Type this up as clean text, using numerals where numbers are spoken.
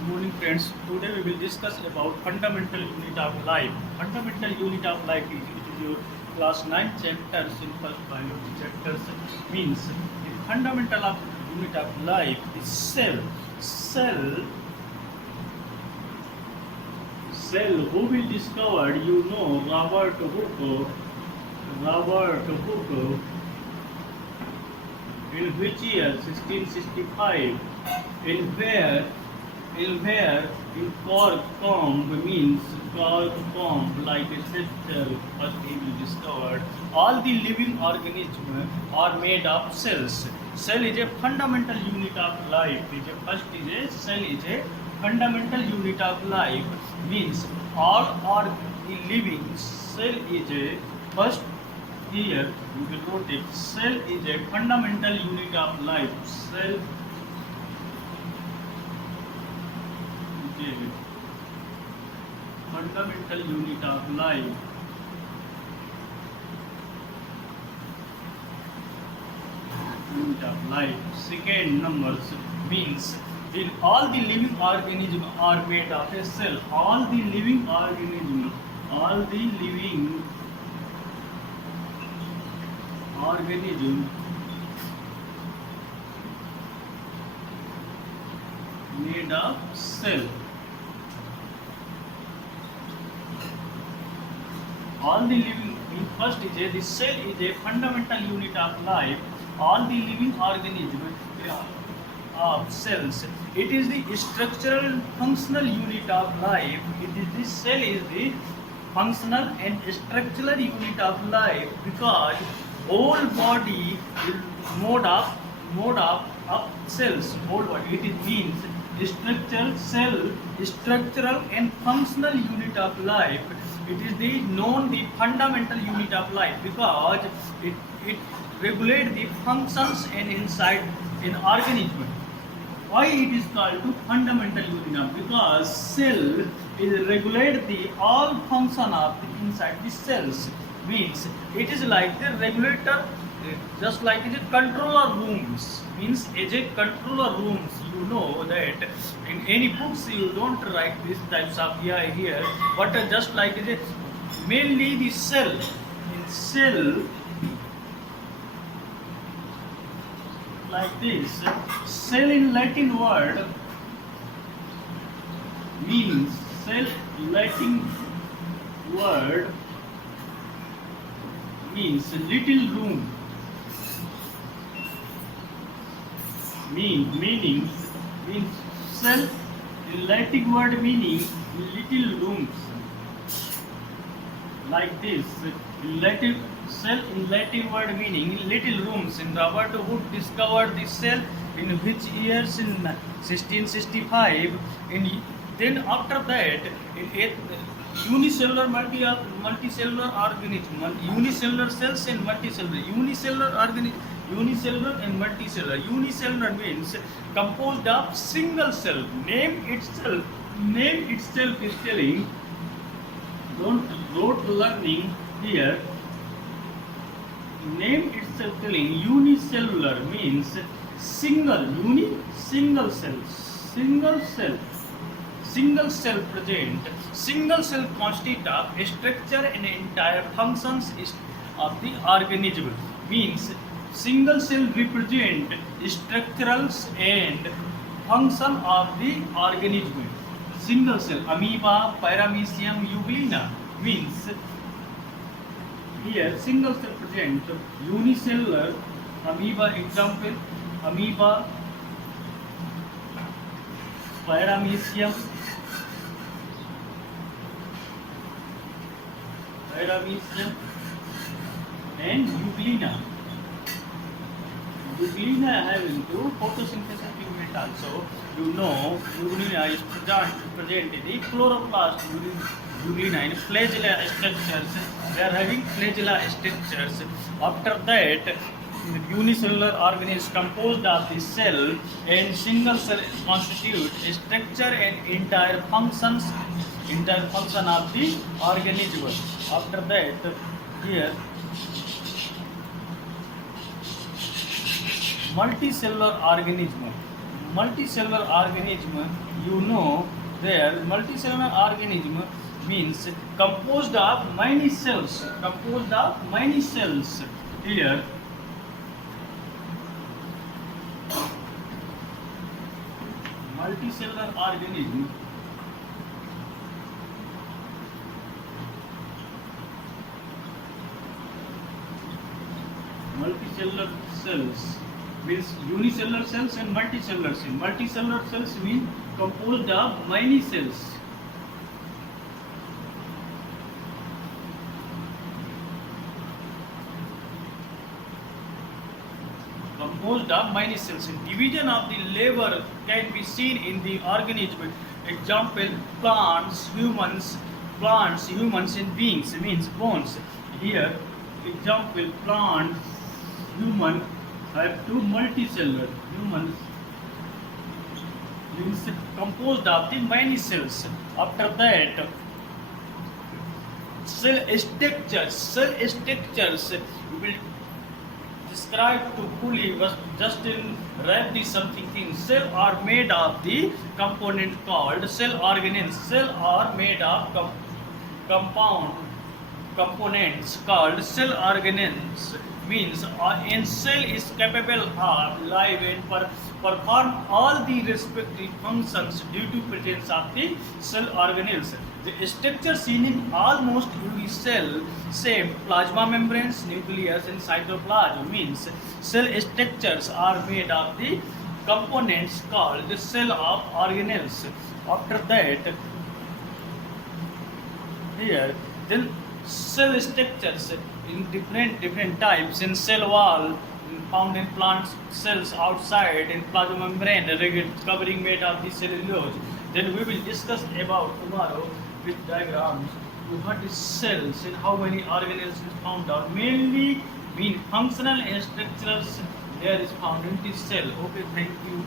Good morning, friends. Today we will discuss about fundamental unit of life. Fundamental unit of life is it is your class 9 chapter simple biology chapters means the fundamental of unit of life is cell. Cell who will discover Robert Hooke. In which year 1665 in cork comb means cork comb like a structure first he will discovered all the living organisms are made of cells. Cell is a fundamental unit of life. Cell is a fundamental unit of life means all are the living. Cell is a first here we will note it. Cell is a fundamental unit of life. Cell is a fundamental unit of life. Unit of life. Second numbers means in all the living organisms are made of a cell. All the living organisms made of cell. All the living first is the cell is a fundamental unit of life. All the living organisms of cells. It is the structural and functional unit of life. The cell is the functional and structural unit of life because whole body is mode of cells. Whole body it means structural and functional unit of life. It is the fundamental unit of life because it regulates the functions and inside an organism. Why it is called to fundamental unit? Because cell is regulate the all function of the inside the cells. Means it is like the regulator, just like the controller rooms. Means as a controller rooms, you know that in any books you don't write these types of here, but just like the mainly the cell. In cell like this. Cell in Latin word means cell Latin word means little room. Meaning cell in Latin word meaning little rooms. Like this. Cell in Latin word meaning little rooms. In Robert Hooke discovered the cell in which years in 1665. Then after that in unicellular multicellular organism, unicellular cells and multicellular, unicellular and multicellular. Unicellular means composed of single cell. Name itself is telling. Don't learning here. Name itself telling unicellular means single cell present. Single cell constitute of structure and entire functions of the organism. Means single cell represent structurals and function of the organism. Single cell, amoeba, paramecium, euglena means here single cell present. Unicellular, amoeba example, amoeba, paramecium, and euglena. Euglena having to photosynthesis pigment also. You know, euglena is present in the chloroplast. Euglena in flagella structures. They are having flagella structures. After that, unicellular organism composed of the cell and single cell constitute structure and entire function of the organism. After that, here multicellular organism. multicellular organism, you know, there multicellular organism means composed of many cells. Composed of many cells. Here, multicellular organism multicellular cells means unicellular cells and multicellular cells. Multicellular cells mean composed of many cells. Composed of many cells. Division of the labor can be seen in the organism. Example: plants, humans, and beings means bones. Here, example: plants, human have two multicellular. Humans means composed of the many cells. After that, cell structures will describe to fully was just in wrap the something thing. Cell are made of the component called cell organelles. Cell are made of compound components called cell organelles. Means a cell is capable of live and perform all the respective functions due to presence of the cell organelles. The structure seen in almost every cell, same plasma membranes, nucleus, and cytoplasm means cell structures are made of the components called the cell of organelles. After that, here then cell structures in different types in cell wall found in plant cells outside in plasma membrane covering made of the cellulose. Then we will discuss about tomorrow with diagrams what is cells and how many organelles is found out. Mainly mean functional and structural there is found in the cell. Okay, thank you.